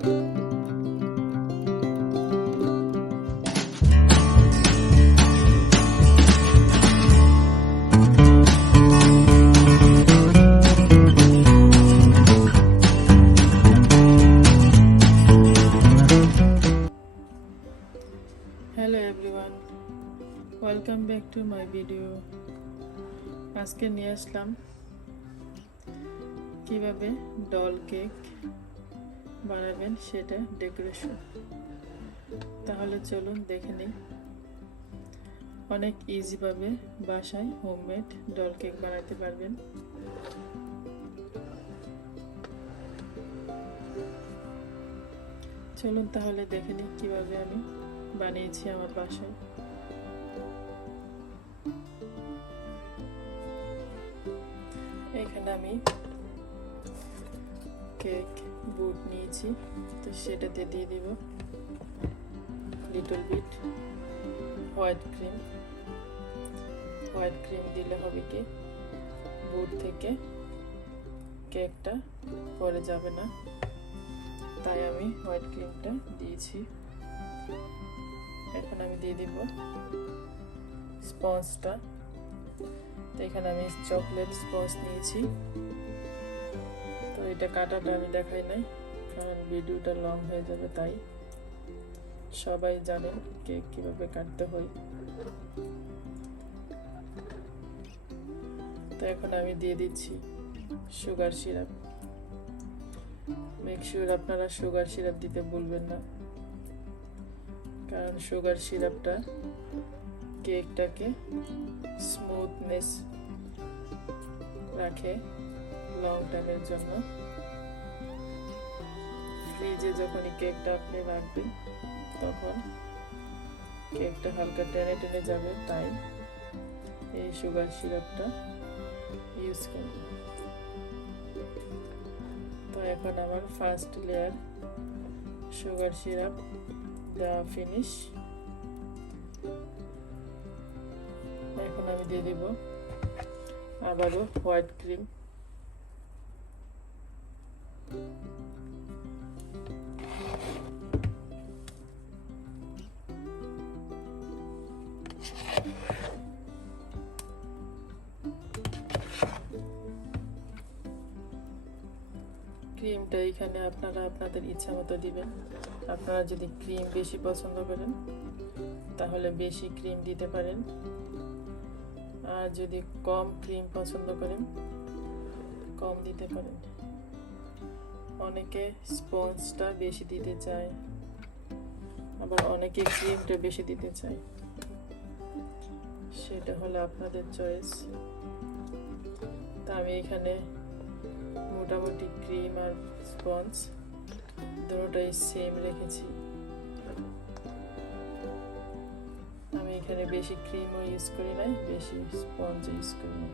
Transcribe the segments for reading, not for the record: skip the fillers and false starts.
Hello everyone, welcome back to my video. আজকে নিয়ে আসলাম কিভাবে ডল কেক বানাবেন সেটা ডেকোরেশন। তাহলে চলুন দেখে নিই। অনেক ইজি ভাবে বাসায় হোমমেড ডল কেক বানাতে পারবেন। চলুন তাহলে দেখে নিই কিভাবে আমি বানিয়েছি আমার বাসায়। এখানে আমি কেক বুট নিয়েছি, তো সেটাতে দিয়ে দিব লিটল বিট হোয়াইট ক্রিম দিলে হবে কি বুট থেকে কেকটা পড়ে যাবে না, তাই আমি হোয়াইট ক্রিমটা দিয়েছি। এখন আমি দিয়ে দিব স্পঞ্জটা। তো এখানে আমি চকলেট স্পঞ্জ নিয়েছি। তো এটা কাটাটা আমি দেখাই নাই, কারণ ভিডিওটা লং হয়ে যাবে, তাই সবাই জানেন কেক কিভাবে কাটতে হয়। তো এখন আমি দিয়ে দিচ্ছি সুগার সিরাপ। মেক শিওর আপনারা সুগার সিরাপ দিতে ভুলবেন না, কারণ সুগার সিরাপটা কেকটাকে স্মুথনেস রাখে লং টাইমের জন্য। ফ্রিজে যখনই কেকটা আপনি রাখবেন তখন কেকটা হালকা টেনে টেনে যাবে, তাই এই সুগার সিরাপটা ইউজ করুন। তো এখন আমার ফার্স্ট লেয়ার সুগার সিরাপ দেওয়া ফিনিশ। এখন আমি দিয়ে দিব আবারও হোয়াইট ক্রিম। ক্রিমটা এখানে আপনারা আপনাদের ইচ্ছা মতো দিবেন। আপনারা যদি ক্রিম বেশি পছন্দ করেন তাহলে বেশি ক্রিম দিতে পারেন, আর যদি কম ক্রিম পছন্দ করেন কম দিতে পারেন। অনেকে স্পঞ্জটা বেশি দিতে চায়, আবার অনেকে ক্রিমটা বেশি দিতে চায়, সেটা হলো আপনাদের চয়েস। তা আমি এখানে মোটামুটি ক্রিম আর স্পঞ্জ দুটোটাই সেম রেখেছি। আমি এখানে বেশি ক্রিমও ইউজ করি নাই, বেশি স্পঞ্জ ইউজ করি না।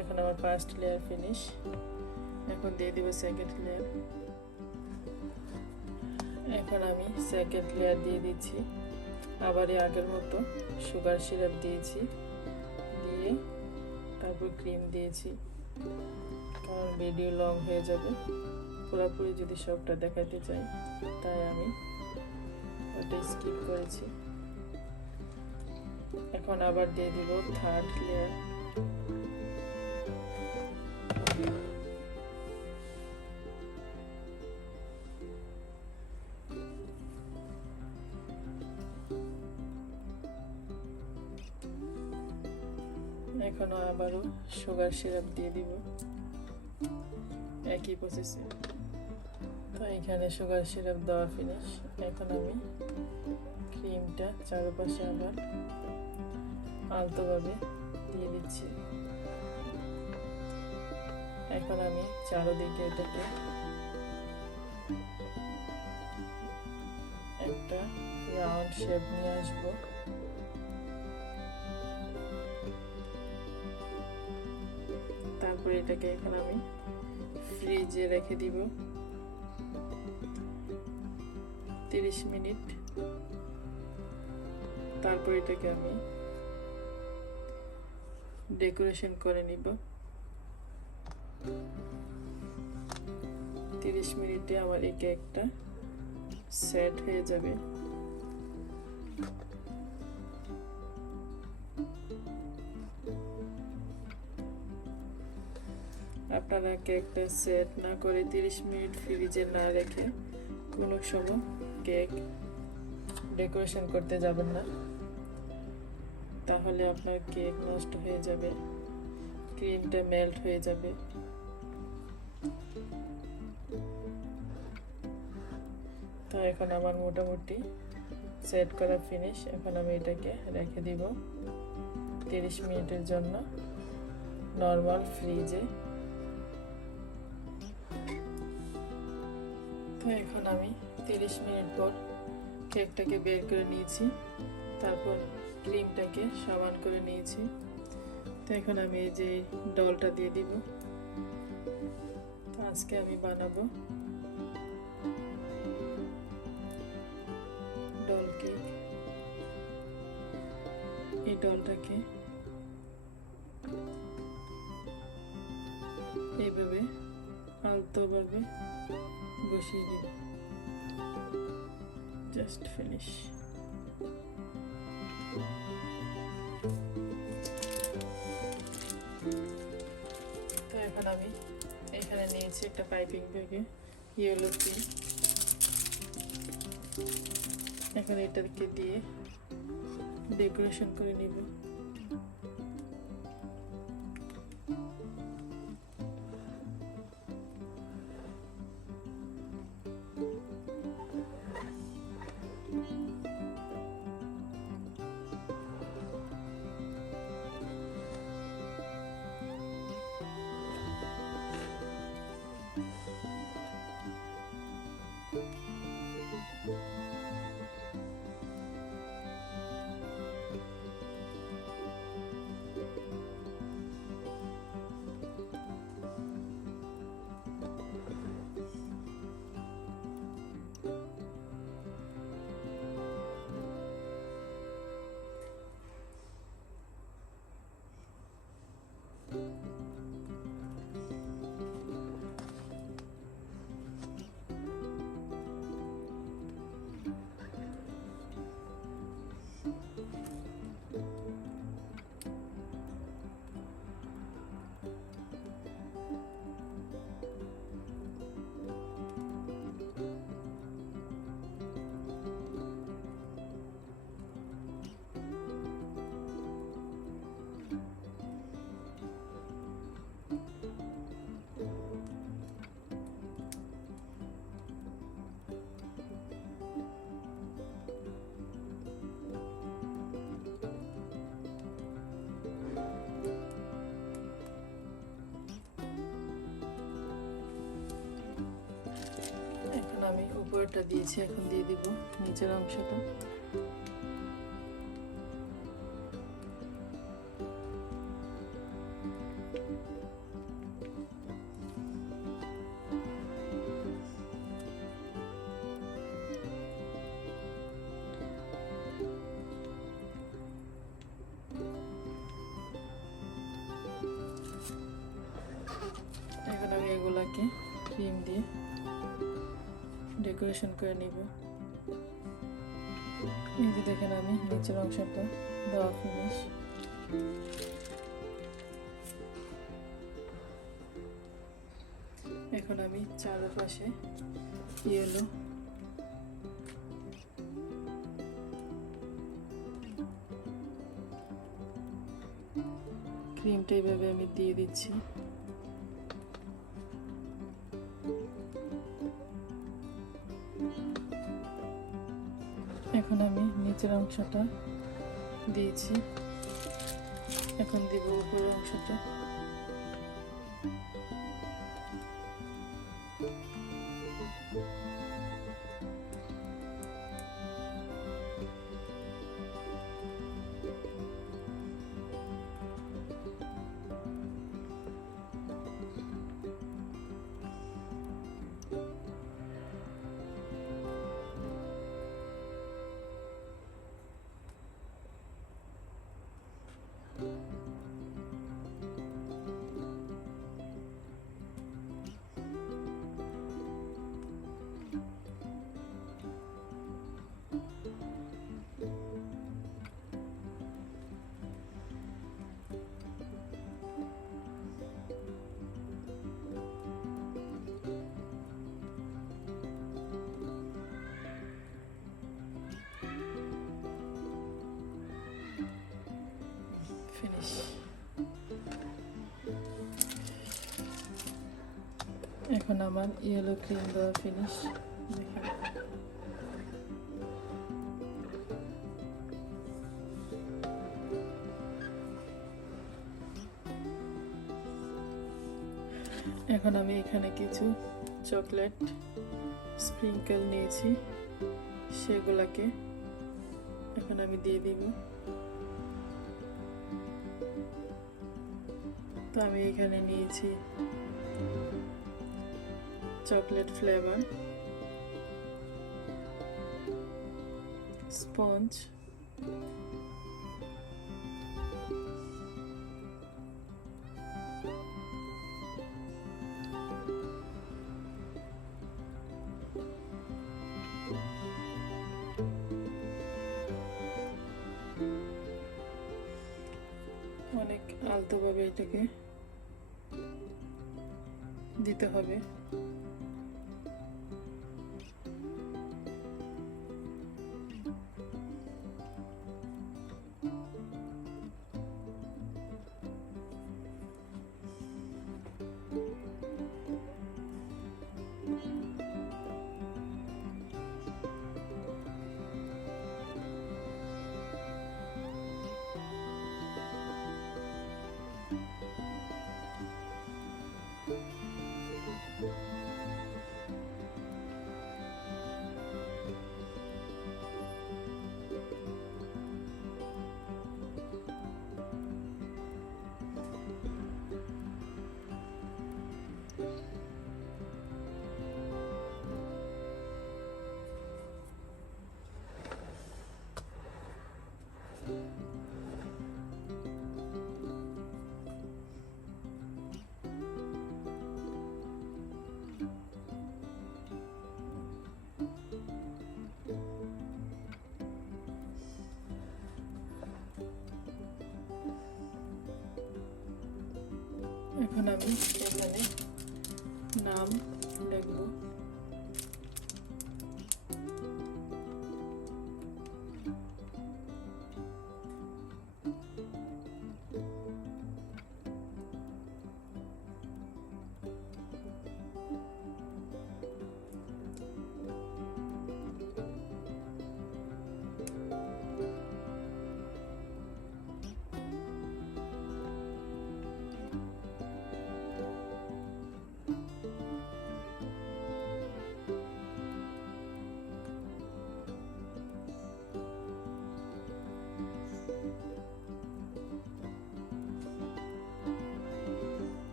এখন আমার ফার্স্ট লেয়ার ফিনিশ। এখন দিয়ে দিব সেকেন্ড লেয়ার। এখন আমি সেকেন্ড লেয়ার দিয়ে দিচ্ছি। আবার আগের মতো সুগার সিরাপ দিয়েছি, দিয়ে তারপর ক্রিম দিয়েছি, কারণ ভিডিও লং হয়ে যাবে পুরোপুরি যদি সবটা দেখাতে চাই, তাই আমি ওটা স্কিপ করেছি। এখন আবার দিয়ে দিব থার্ড লেয়ার। এখন আবারও সুগার সিরাপ দিয়ে দিব একই প্রসেসে। তো এখানে সুগার সিরাপ দেওয়া ফিনিশ। এখন আমি ক্রিমটা চারপাশে আবার আলতোভাবে দিয়ে দিচ্ছি। এখন আমি চারদিকে এটাকে একটা রাউন্ড শেপ নিয়ে আসবো। তারপরে এটাকে এখন আমি ফ্রিজে রেখে দিব 30 মিনিট। তারপর এটাকে আমি ডেকোরেশন করে নিব। 30 30 মিনিটে আমার এই কেকটা সেট হয়ে যাবে। আপনারা কেকটা সেট না করে 30 মিনিট ফ্রিজে না রেখে কোনো সময় কেক ডেকোরেশন করতে যাবেন না, তাহলে আপনার কেক নষ্ট হয়ে যাবে, ক্রিমটা মেল্ট হয়ে যাবে। তো এখন আমার মোটামুটি সেট করা ফিনিশ। এখন আমি এটাকে রেখে দিব 30 মিনিটের জন্য নর্মাল ফ্রিজে। তো এখন আমি 30 মিনিট পর কেকটাকে বের করে নিয়েছি, তারপর ক্রিমটাকে সমান করে নিয়েছি। তো এখন আমি এই যে ডলটা দিয়ে দিব। তো আজকে আমি বানাবো ডল কেক। এই ডলটাকে এইভাবে আলতোভাবে বসিয়ে দিব। Just finish. তো এখন আমি এখানে নিয়েছি একটা পাইপিং ব্যাগে ইয়েলো পিন। এখন এটাকে দিয়ে ডেকোরেশন করে নিব। এখন আমি উপরটা দিয়েছি, এখন দিয়ে দিব নিচের অংশটা। এখন আমি এগুলাকে ক্রিম দিয়ে ডেকোরেশন করে নিব। এই যে দেখেন আমি নিচের অংশটা দেওয়া ফিনিশ। এখন আমি চারপাশে ইয়েলো ক্রিমটা এইভাবে আমি দিয়ে দিচ্ছি। এখন আমি নিচের অংশটা দিয়েছি, এখন দিব উপরের অংশটা। এখন আমার ইয়েলো ক্রিম দেওয়া ফিনিশ। দেখেন এখন আমি এখানে কিছু চকলেট স্প্রিঙ্কেল নিয়েছি, সেগুলাকে এখন আমি দিয়ে দিব। তো আমি এখানে নিয়েছি চকলেট ফ্লেভার স্পঞ্জ, অনেক আলতোভাবে এটাকে দিতে হবে। এখন আমি এখানে নাম লিখব।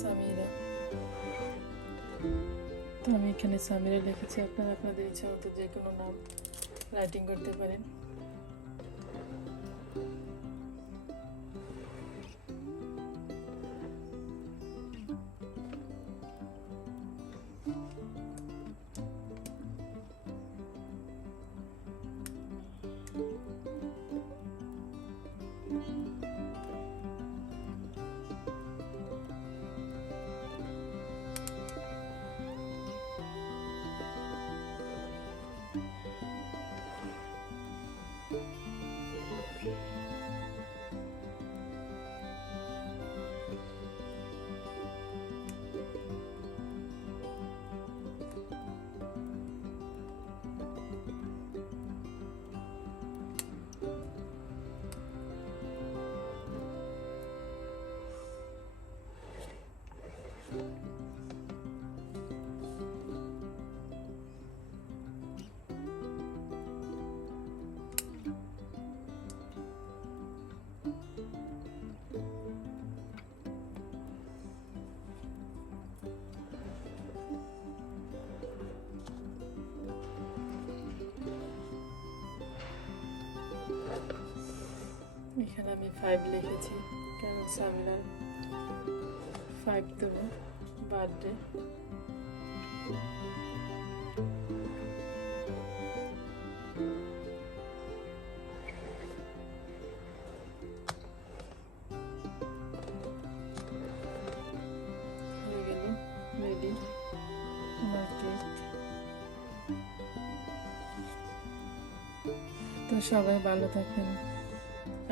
সামিরা, তো আমি এখানে সামিরা লিখেছি। আপনারা আপনাদের ইচ্ছা মতো যে কোনো নাম রাইটিং করতে পারেন। এখানে আমি 5 লিখেছি, কারণ সামিরার 5তম বার্থডে। তো সবাই ভালো থাকেন।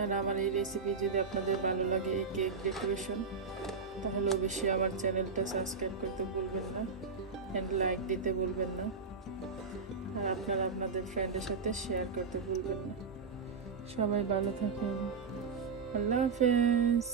আর আমার এই রেসিপি যদি আপনাদের ভালো লাগে, এই কেক ডেকোরেশন, তাহলে অবশ্যই আমার চ্যানেলটা সাবস্ক্রাইব করতে ভুলবেন না, অ্যান্ড লাইক দিতে ভুলবেন না, আর আপনারা আপনাদের ফ্রেন্ডের সাথে শেয়ার করতে ভুলবেন না। সবাই ভালো থাকেন। আল্লাহ হাফেজ।